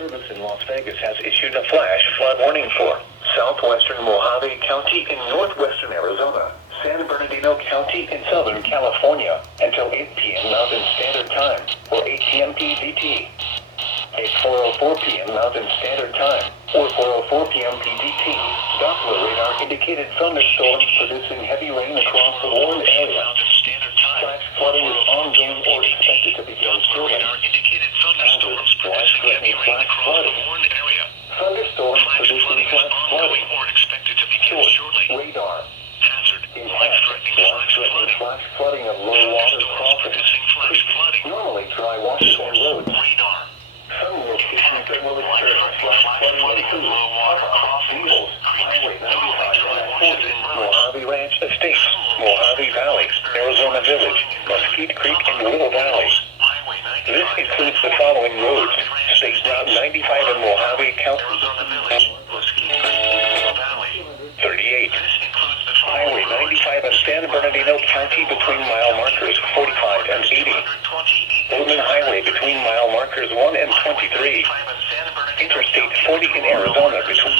Service in Las Vegas has issued a flash flood warning for southwestern Mohave County in northwestern Arizona, San Bernardino County in southern California until 8 p.m. Mountain Standard Time or 8 p.m. PDT. At 4:04 p.m. Mountain Standard Time or 4:04 p.m. PDT, Doppler radar indicated thunderstorms producing heavy rain across the warned area. Flash flooding is ongoing or expected to begin shortly. Thunderstorms producing heavy rain across the warned area. Thunderstorms producing flash flooding or expected to begin shortly. Radar. Hazard. Life-threatening flash flooding of low water crossings. Normally dry washes and roads. Radar. Some locations will experience flash flooding of low water crossings. Highway 95 and 40, Mohave Ranch Estates, Mohave Valley, Arizona Village, Mesquite Creek, and Little Valley. This includes the following roads: State Route 95 in Mohave County, 38. Highway 95 in San Bernardino County between mile markers 45 and 80. Woodland Highway between mile markers 1 and 23. Interstate 40 in Arizona between